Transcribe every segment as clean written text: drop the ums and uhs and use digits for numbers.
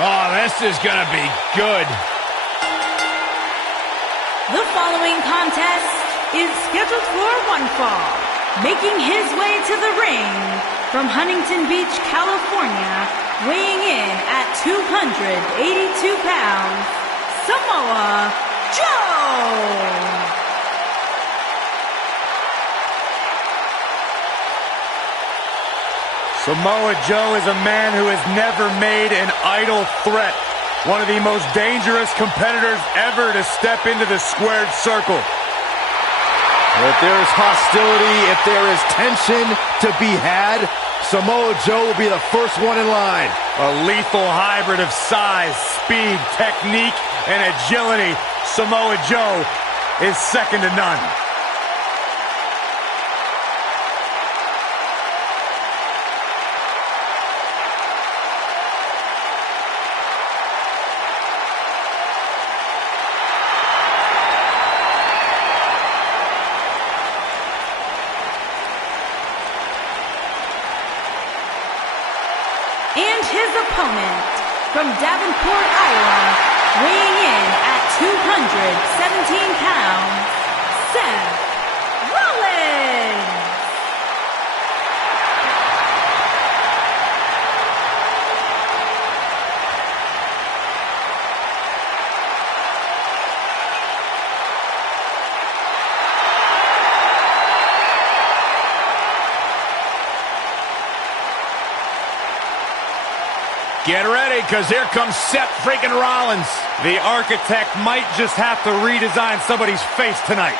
Oh, this is gonna be good. The following contest is scheduled for one fall. Making his way to the ring from Huntington Beach, California, weighing in at 282 pounds, Samoa Joe! Samoa Joe is a man who has never made an idle threat. One of the most dangerous competitors ever to step into the squared circle. If there is hostility, if there is tension to be had, Samoa Joe will be the first one in line. A lethal hybrid of size, speed, technique, and agility. Samoa Joe is second to none. And his opponent, from Davenport, Iowa, weighing in at 217 pounds, Seth Rollins! Get ready, because here comes Seth freaking Rollins. The architect might just have to redesign somebody's face tonight.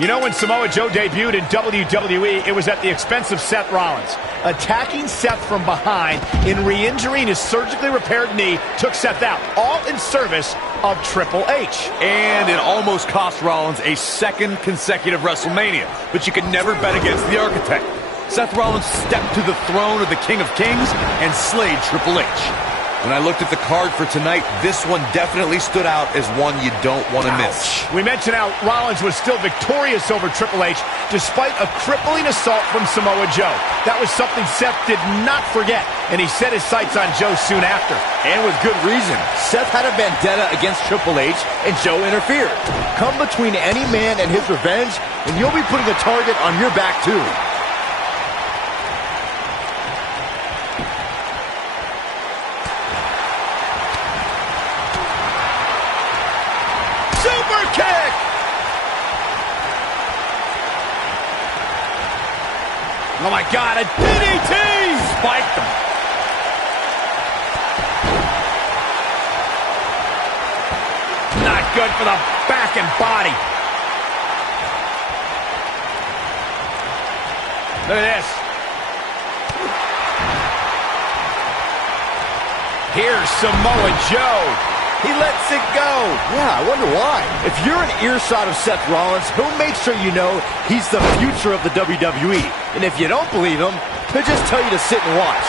You know, when Samoa Joe debuted in WWE, it was at the expense of Seth Rollins. Attacking Seth from behind and re-injuring his surgically repaired knee took Seth out, all in service of Triple H. And it almost cost Rollins a second consecutive WrestleMania, but you can never bet against the architect. Seth Rollins stepped to the throne of the King of Kings and slayed Triple H. When I looked at the card for tonight, this one definitely stood out as one you don't want to miss. We mentioned how Rollins was still victorious over Triple H despite a crippling assault from Samoa Joe. That was something Seth did not forget, and he set his sights on Joe soon after. And with good reason. Seth had a vendetta against Triple H, and Joe interfered. Come between any man and his revenge, and you'll be putting a target on your back too. Kick! Oh my God, a DDT! Spiked him. Not good for the back and body. Look at this. Here's Samoa Joe. He lets it go. Yeah, I wonder why. If you're an earshot of Seth Rollins, he'll make sure you know he's the future of the WWE. And if you don't believe him, he'll just tell you to sit and watch.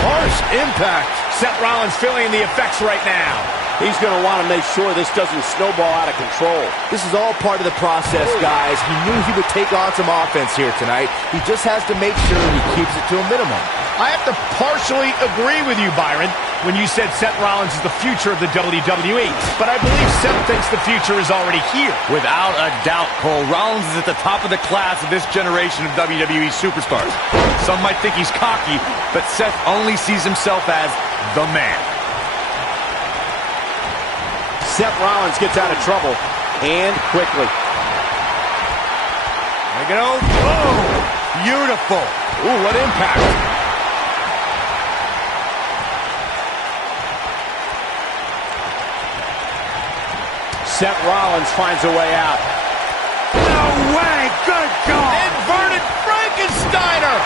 Harsh impact. Seth Rollins feeling the effects right now. He's going to want to make sure this doesn't snowball out of control. This is all part of the process, guys. He knew he would take on some offense here tonight. He just has to make sure he keeps it to a minimum. I have to partially agree with you, Byron, when you said Seth Rollins is the future of the WWE. But I believe Seth thinks the future is already here. Without a doubt, Cole, Rollins is at the top of the class of this generation of WWE superstars. Some might think he's cocky, but Seth only sees himself as the man. Seth Rollins gets out of trouble, and quickly. There you go. Boom! Beautiful. Ooh, what impact. Seth Rollins finds a way out. No way! Good God! Inverted Frankensteiner!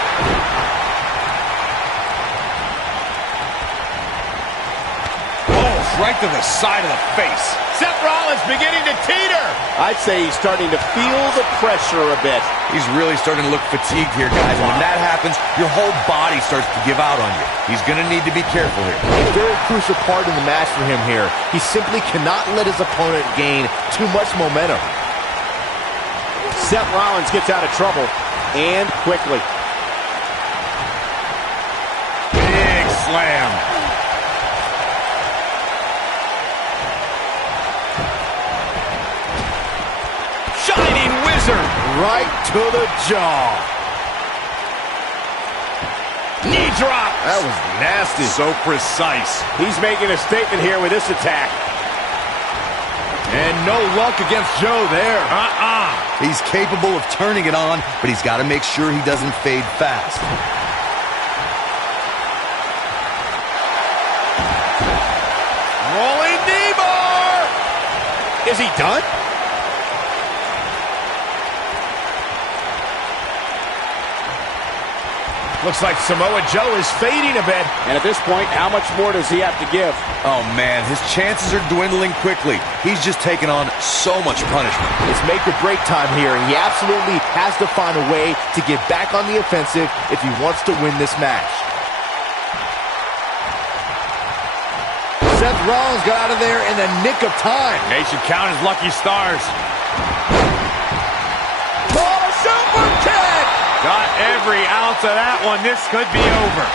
Right to the side of the face. Seth Rollins beginning to teeter. I'd say he's starting to feel the pressure a bit. He's really starting to look fatigued here, guys. And when that happens, your whole body starts to give out on you. He's going to need to be careful here. A very crucial part in the match for him here. He simply cannot let his opponent gain too much momentum. Seth Rollins gets out of trouble, and quickly. Big slam. Shining Wizard. Right to the jaw. Knee drop. That was nasty. So precise. He's making a statement here with this attack. And no luck against Joe there. He's capable of turning it on, but he's got to make sure he doesn't fade fast. Rolling knee bar. Is he done? Looks like Samoa Joe is fading a bit. And at this point, how much more does he have to give? Oh, man, his chances are dwindling quickly. He's just taken on so much punishment. It's make or break time here, and he absolutely has to find a way to get back on the offensive if he wants to win this match. Seth Rollins got out of there in the nick of time. They should count his lucky stars. Oh, super kick! Got every ounce of that one. This could be over.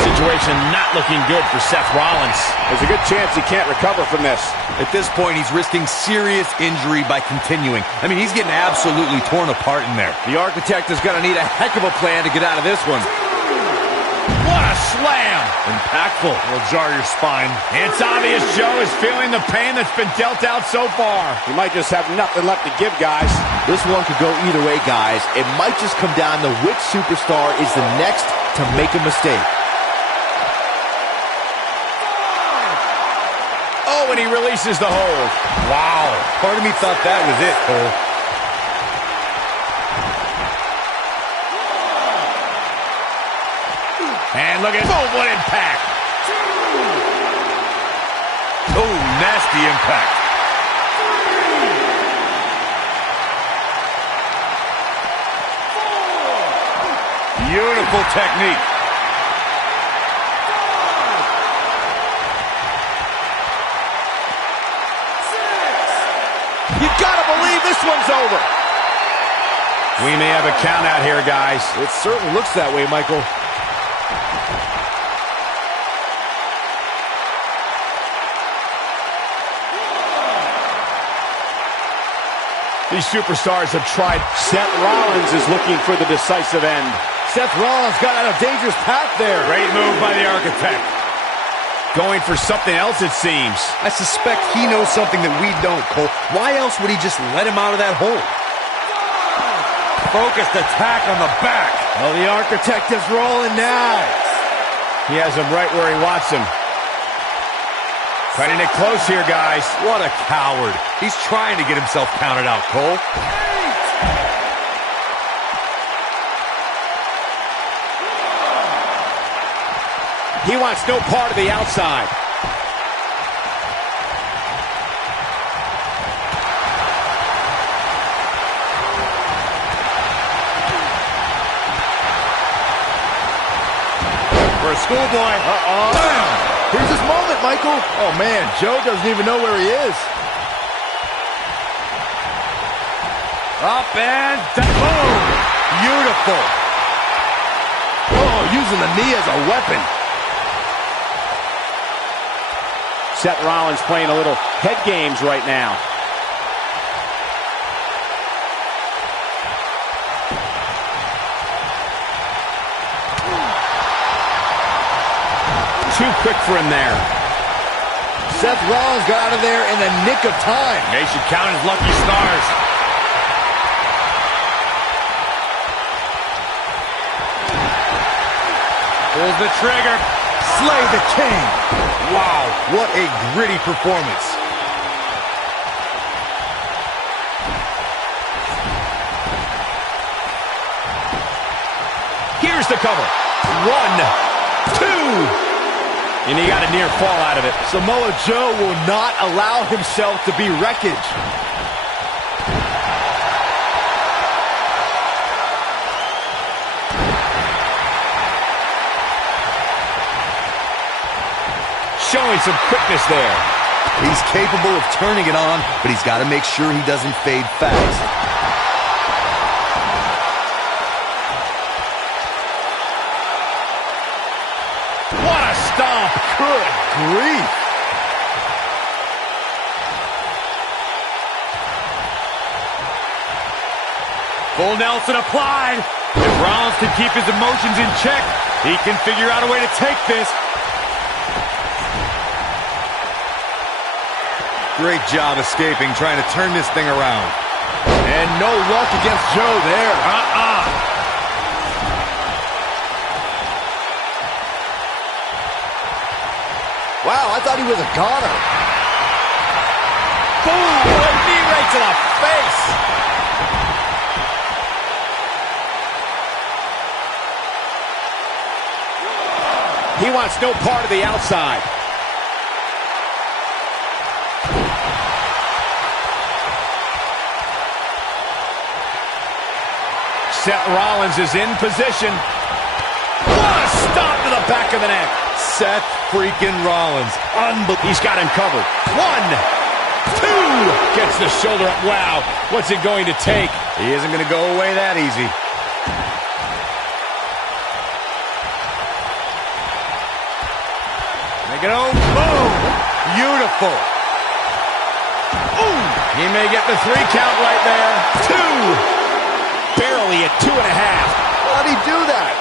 Situation not looking good for Seth Rollins. There's a good chance he can't recover from this. At this point, he's risking serious injury by continuing. I mean, he's getting absolutely torn apart in there. The Architect is going to need a heck of a plan to get out of this one. What a slam. Impactful. Will jar your spine. It's obvious Joe is feeling the pain that's been dealt out so far. He might just have nothing left to give, guys. This one could go either way, guys. It might just come down to which superstar is the next to make a mistake. Oh, and he releases the hold. Wow. Part of me thought that was it, Cole. And look at, boom, what impact. Oh, nasty impact. Beautiful technique. You gotta believe this one's over. We may have a count out here, guys. It certainly looks that way, Michael. These superstars have tried. Seth Rollins is looking for the decisive end. Seth Rollins got on a dangerous path there. Great move by the Architect. Going for something else, it seems. I suspect he knows something that we don't, Cole. Why else would he just let him out of that hole? Focused attack on the back. Well, the Architect is rolling now. He has him right where he wants him. Cutting it close here, guys. What a coward. He's trying to get himself counted out, Cole. He wants no part of the outside. schoolboy. Here's his moment, Michael. Oh, man, Joe doesn't even know where he is. Up and down. Boom. Beautiful. Oh, using the knee as a weapon. Seth Rollins playing a little head games right now. Too quick for him there. Seth Rollins got out of there in the nick of time. They should count his lucky stars. Pulls the trigger. Slay the King. Wow, what a gritty performance. Here's the cover. 1, 2. And he got a near fall out of it. Samoa Joe will not allow himself to be wreckage. Showing some quickness there. He's capable of turning it on, but he's got to make sure he doesn't fade fast. What a stomp. Good grief. Full Nelson applied. If Rollins can keep his emotions in check, he can figure out a way to take this. Great job escaping, trying to turn this thing around. And no luck against Joe there. Wow, I thought he was a goner. Boom! A knee right to the face. He wants no part of the outside. Seth Rollins is in position. What a stop to the back of the neck. Seth freaking Rollins. He's got him covered. 1, 2. Gets the shoulder up. Wow. What's it going to take? He isn't going to go away that easy. Make it over. Boom. Beautiful. Ooh. He may get the 3 count right there. 2. Barely at 2.5. How'd he do that?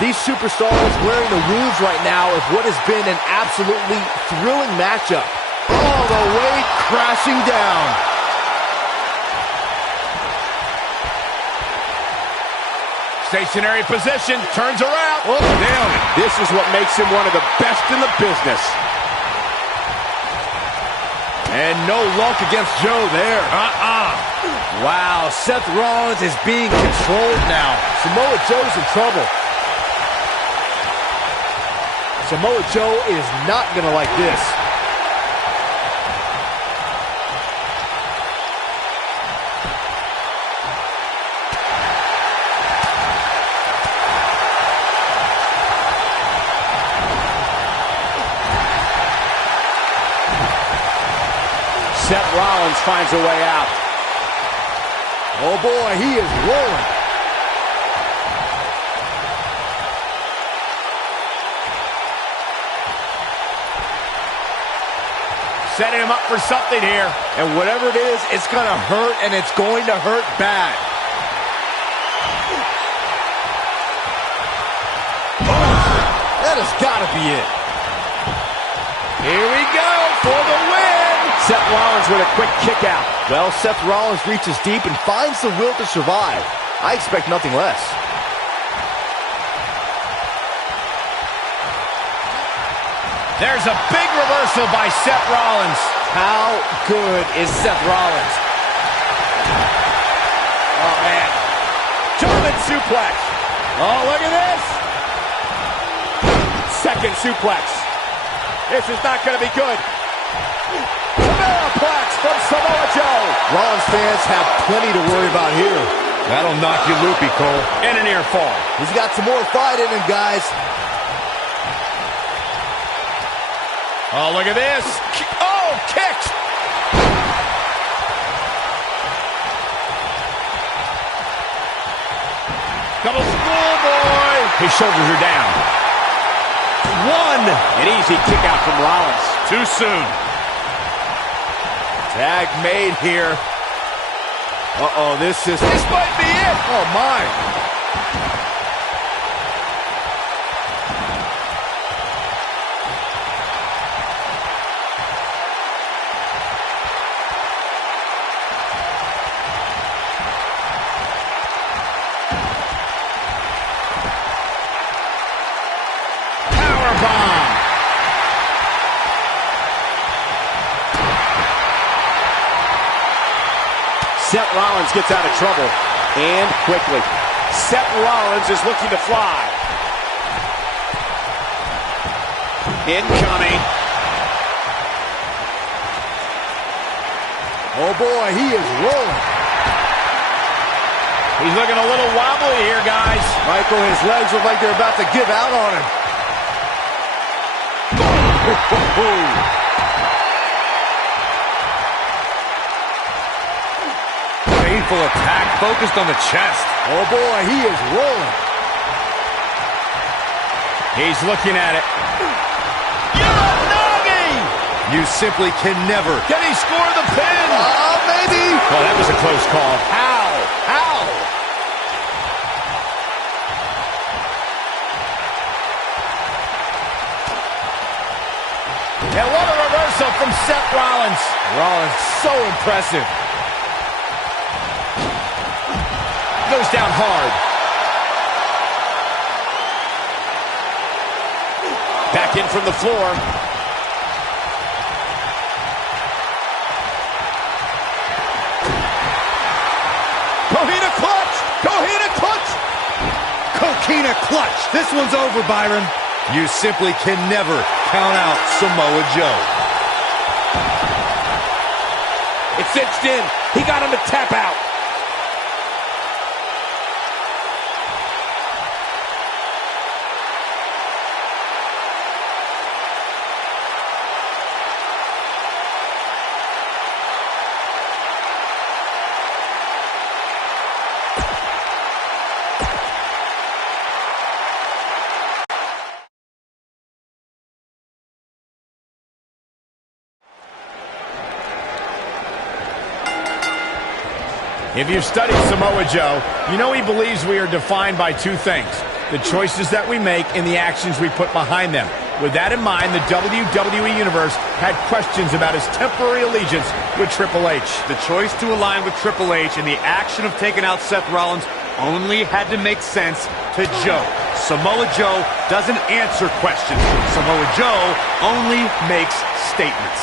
These superstars wearing the wounds right now of what has been an absolutely thrilling matchup. All the way crashing down. Stationary position. Turns around. Oh, nailed it. This is what makes him one of the best in the business. And no luck against Joe there. Wow, Seth Rollins is being controlled now. Samoa Joe's in trouble. Samoa Joe is not going to like this. Seth Rollins finds a way out. Oh boy, he is rolling. Setting him up for something here. And whatever it is, it's going to hurt, and it's going to hurt bad. That has got to be it. Here we go for the win. Seth Rollins with a quick kick out. Well, Seth Rollins reaches deep and finds the will to survive. I expect nothing less. There's a big reversal by Seth Rollins. How good is Seth Rollins? Oh, man. German suplex. Oh, look at this. Second suplex. This is not going to be good. Superplex from Samoa Joe. Rollins fans have plenty to worry about here. That'll knock you loopy, Cole. And a near fall. He's got some more fight in him, guys. Oh, look at this. Oh, kicked. Double schoolboy. His shoulders are down. One. An easy kick out from Rollins. Too soon. Tag made here. Uh-oh, this might be it. Oh, my. Seth Rollins gets out of trouble, and quickly. Seth Rollins is looking to fly. Incoming. Oh boy, he is rolling. He's looking a little wobbly here, guys. Michael, his legs look like they're about to give out on him. Painful attack focused on the chest. Oh boy, he is rolling. He's looking at it. Uranagi! You simply can never. Can he score the pin? Maybe. Well, that was a close call. How? And what a reversal from Seth Rollins. Rollins, so impressive. Goes down hard. Back in from the floor. Coquina clutch! Coquina clutch! Coquina clutch. This one's over, Byron. You simply can never count out Samoa Joe. It's cinched in. He got him to tap out. If you've studied Samoa Joe, you know he believes we are defined by two things: the choices that we make and the actions we put behind them. With that in mind, the WWE Universe had questions about his temporary allegiance with Triple H. The choice to align with Triple H and the action of taking out Seth Rollins only had to make sense to Joe. Samoa Joe doesn't answer questions. Samoa Joe only makes statements.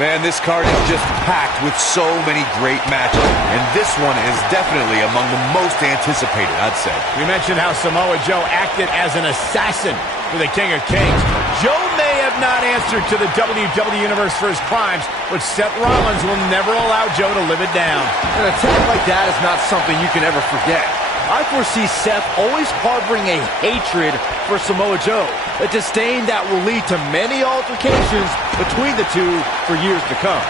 Man, this card is just packed with so many great matches, and this one is definitely among the most anticipated, I'd say. We mentioned how Samoa Joe acted as an assassin for the King of Kings. Joe may have not answered to the WWE Universe for his crimes, but Seth Rollins will never allow Joe to live it down. An attack like that is not something you can ever forget. I foresee Seth always harboring a hatred for Samoa Joe, a disdain that will lead to many altercations between the two for years to come.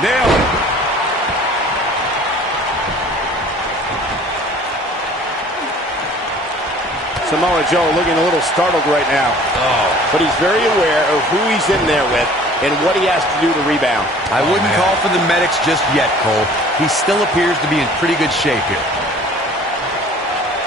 Nailed it. Samoa Joe looking a little startled right now. But he's very aware of who he's in there with and what he has to do to rebound. I wouldn't call for the medics just yet, Cole. He still appears to be in pretty good shape here.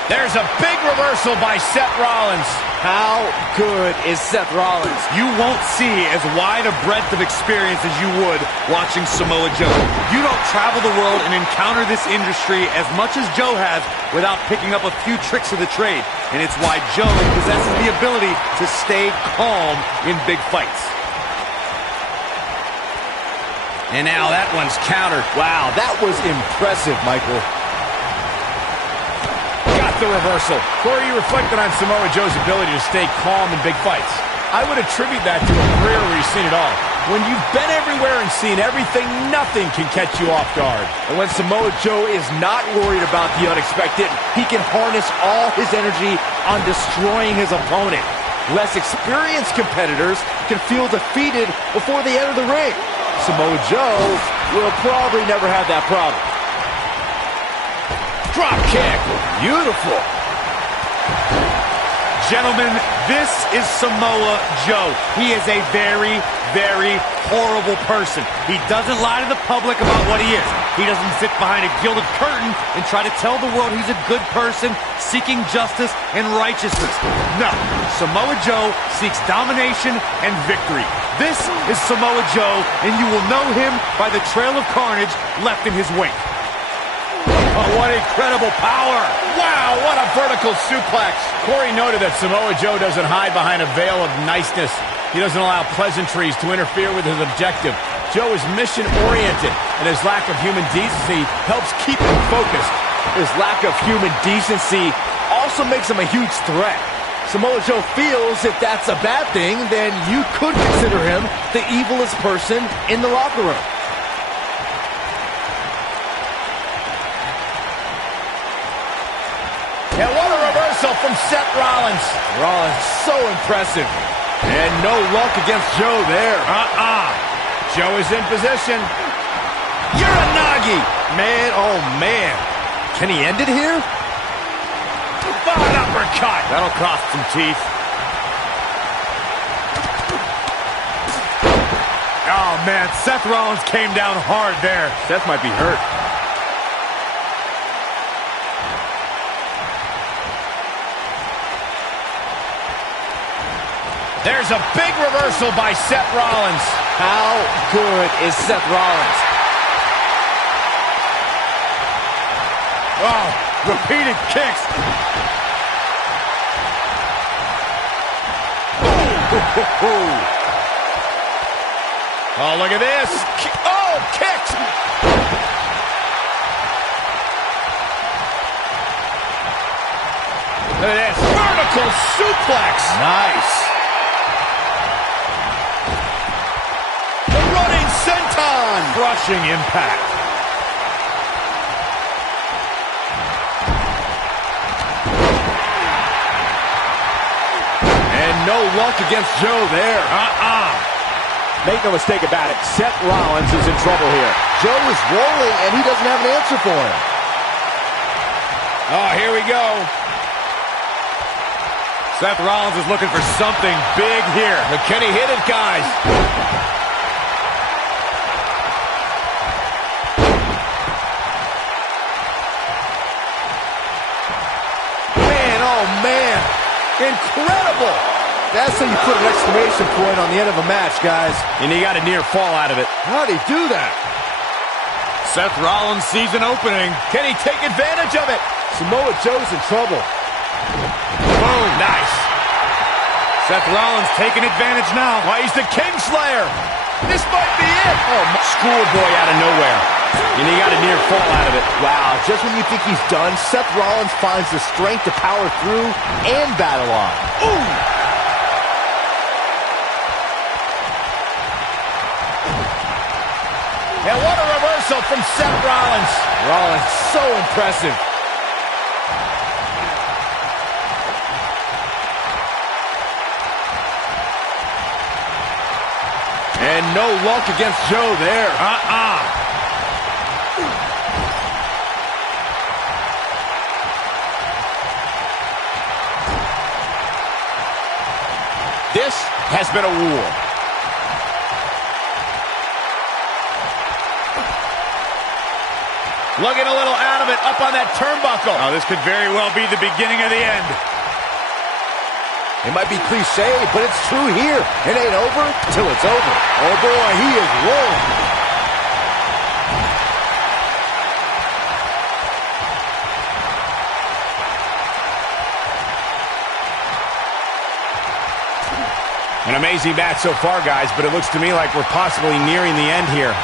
There's a big reversal by Seth Rollins. How good is Seth Rollins? You won't see as wide a breadth of experience as you would watching Samoa Joe. You don't travel the world and encounter this industry as much as Joe has without picking up a few tricks of the trade. And it's why Joe possesses the ability to stay calm in big fights. And now that one's countered. Wow, that was impressive, Michael. Got the reversal. Corey, you reflected on Samoa Joe's ability to stay calm in big fights. I would attribute that to a career where he's seen it all. When you've been everywhere and seen everything, nothing can catch you off guard. And when Samoa Joe is not worried about the unexpected, he can harness all his energy on destroying his opponent. Less experienced competitors can feel defeated before they enter the ring. Samoa Joe will probably never have that problem. Drop kick. Beautiful. Gentlemen, this is Samoa Joe. He is a very, very horrible person. He doesn't lie to the public about what he is. He doesn't sit behind a gilded curtain and try to tell the world he's a good person seeking justice and righteousness. No, Samoa Joe seeks domination and victory. This is Samoa Joe, and you will know him by the trail of carnage left in his wake. Oh, what incredible power. Wow, what a vertical suplex. Corey noted that Samoa Joe doesn't hide behind a veil of niceness. He doesn't allow pleasantries to interfere with his objective. Joe is mission-oriented, and his lack of human decency helps keep him focused. His lack of human decency also makes him a huge threat. Samoa Joe feels if that's a bad thing, then you could consider him the evilest person in the locker room. And what a reversal from Seth Rollins. Rollins, so impressive. And no luck against Joe there. Joe is in position. Uranagi. Man, oh man. Can he end it here? An uppercut. That'll cost some teeth. Oh, man, Seth Rollins came down hard there. Seth might be hurt. There's a big reversal by Seth Rollins. How good is Seth Rollins? Oh, repeated kicks. Oh, look at this. Oh, kicks. Look at this. Vertical suplex. Nice. Senton! Crushing impact. And no luck against Joe there. Make no mistake about it, Seth Rollins is in trouble here. Joe is rolling, and he doesn't have an answer for him. Oh, here we go. Seth Rollins is looking for something big here. But can he hit it, guys? Incredible! That's how you put an exclamation point on the end of a match, guys. And he got a near fall out of it. How'd he do that? Seth Rollins sees an opening. Can he take advantage of it? Samoa Joe's in trouble. Boom. Nice. Seth Rollins taking advantage now. Why, he's the Kingslayer. This might be it. Oh, schoolboy out of nowhere. And he got a near fall out of it. Wow, just when you think he's done, Seth Rollins finds the strength to power through and battle on. Ooh! And what a reversal from Seth Rollins. Rollins, so impressive. And no luck against Joe there. This has been a war. Looking a little out of it, up on that turnbuckle. Oh, this could very well be the beginning of the end. It might be cliche, but it's true here. It ain't over till it's over. Oh boy, he is rolling. An amazing match so far, guys, but it looks to me like we're possibly nearing the end here.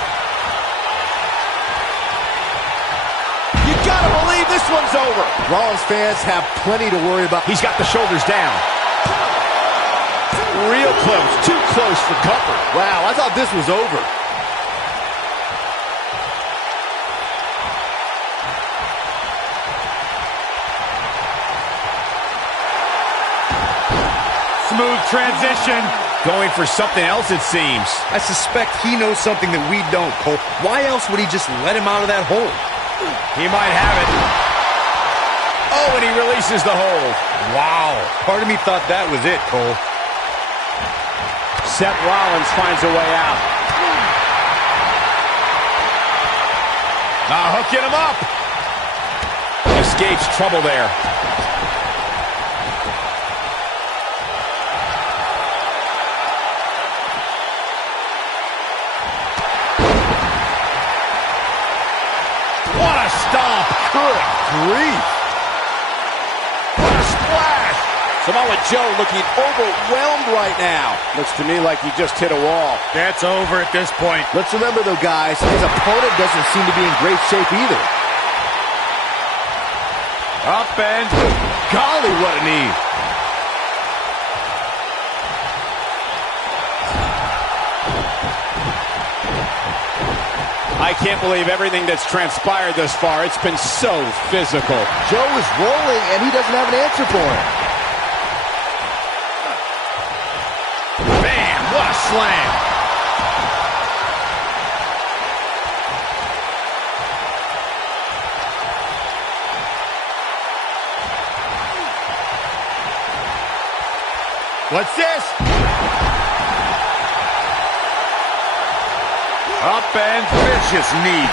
You gotta believe this one's over. Rollins fans have plenty to worry about. He's got the shoulders down. Real close. Too close for comfort. Wow, I thought this was over. Smooth transition. Going for something else, it seems. I suspect he knows something that we don't, Cole. Why else would he just let him out of that hole? He might have it. Oh, and he releases the hold. Wow. Part of me thought that was it, Cole. Seth Rollins finds a way out. Hooking him up. Escapes trouble there. What a stomp. Good grief. What a splash. Samoa Joe looking overwhelmed right now. Looks to me like he just hit a wall. That's over at this point. Let's remember, though, guys, his opponent doesn't seem to be in great shape either. Up and... Golly, what a knee. I can't believe everything that's transpired thus far. It's been so physical. Joe is rolling, and he doesn't have an answer for it. Bam, what a slam. What's this? Up and vicious knee.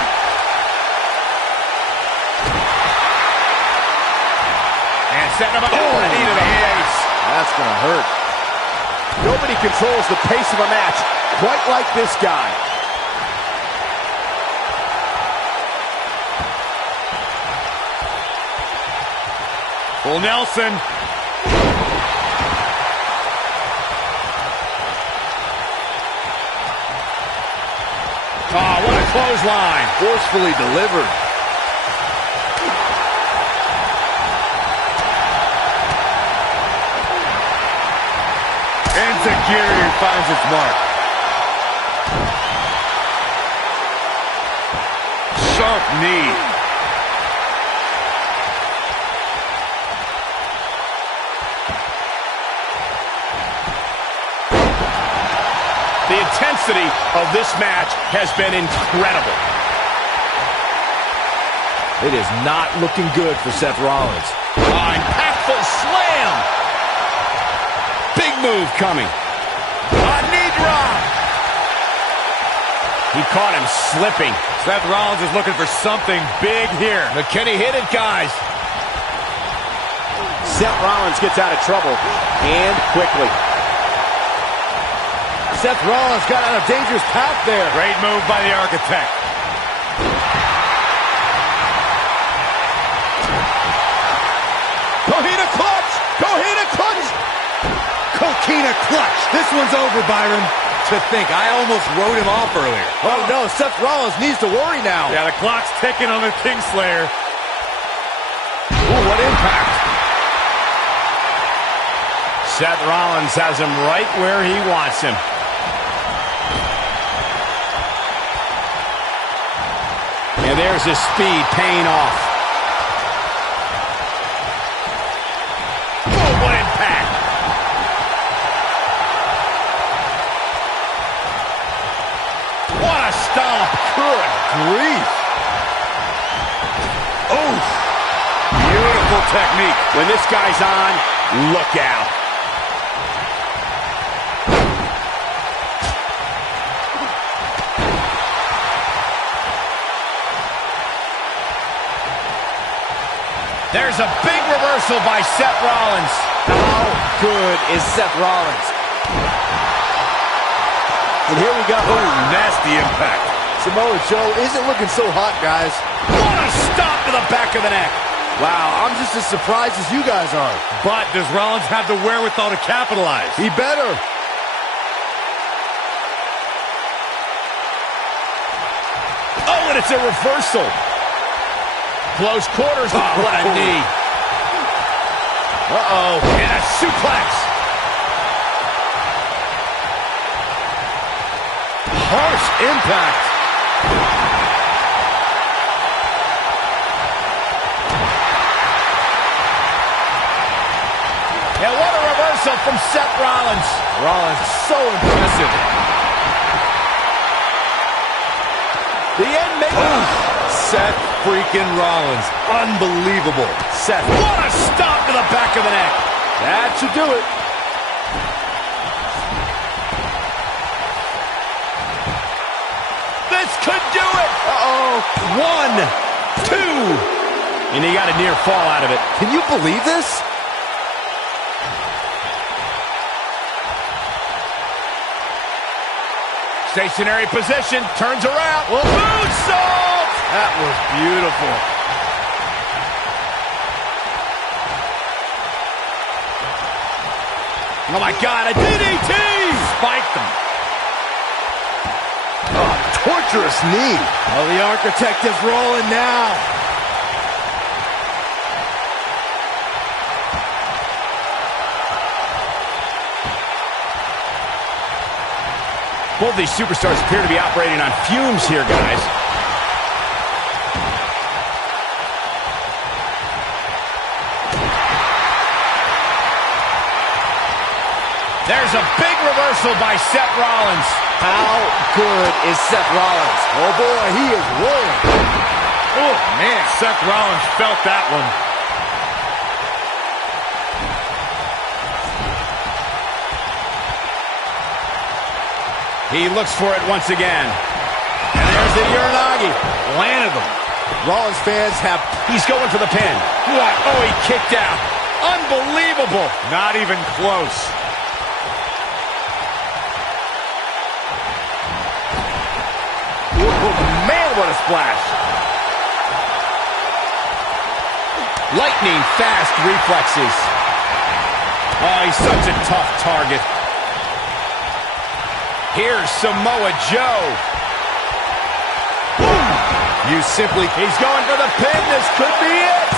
And setting him up. Oh, knee to the face. That's going to hurt. Nobody controls the pace of a match quite like this guy. Full Nelson. Oh, what a clothesline. Forcefully delivered. Enziguri finds its mark. Sharp knee. The intensity of this match has been incredible. It is not looking good for Seth Rollins. Impactful slam. Big move coming. A knee drop. He caught him slipping. Seth Rollins is looking for something big here. McKinney hit it, guys. Seth Rollins gets out of trouble, and quickly. Seth Rollins got on a dangerous path there. Great move by the Architect. Coquina clutch! Coquina clutch! Coquina clutch. This one's over, Byron. To think, I almost wrote him off earlier. Oh, no, Seth Rollins needs to worry now. Yeah, the clock's ticking on the Kingslayer. Ooh, what impact. Seth Rollins has him right where he wants him. And there's his speed paying off. Oh, what impact. What a stomp. Good grief. Oh, Beautiful technique. when this guy's on, look out. There's a big reversal by Seth Rollins. How good is Seth Rollins? And here we go. Oh, nasty impact. Samoa Joe isn't looking so hot, guys. What a stomp to the back of the neck. Wow, I'm just as surprised as you guys are. But does Rollins have the wherewithal to capitalize? He better. Oh, and it's a reversal. Close quarters. Oh, what a knee. Uh-oh. And a suplex. harsh impact. And what a reversal from Seth Rollins. Rollins, so impressive. The end maker. Seth freaking Rollins. Unbelievable. Seth, what a stomp to the back of the neck. That should do it. This could do it. Uh-oh. 1, 2. And he got a near fall out of it. Can you believe this? Stationary position, turns around. Moonsault! That was beautiful. Oh my God, a DDT! Spiked him. Oh, torturous knee. Oh, the Architect is rolling now. Both these superstars appear to be operating on fumes here, guys. There's a big reversal by Seth Rollins. How good is Seth Rollins? Oh, boy, he is rolling. Oh, man, Seth Rollins felt that one. He looks for it once again. And there's the Uranagi. Landed him. Rollins fans have... He's going for the pin. What? Oh, he kicked out. Unbelievable. Not even close. Oh, man, what a splash. Lightning fast reflexes. Oh, he's such a tough target. Here's Samoa Joe. You simply... He's going for the pin. This could be it.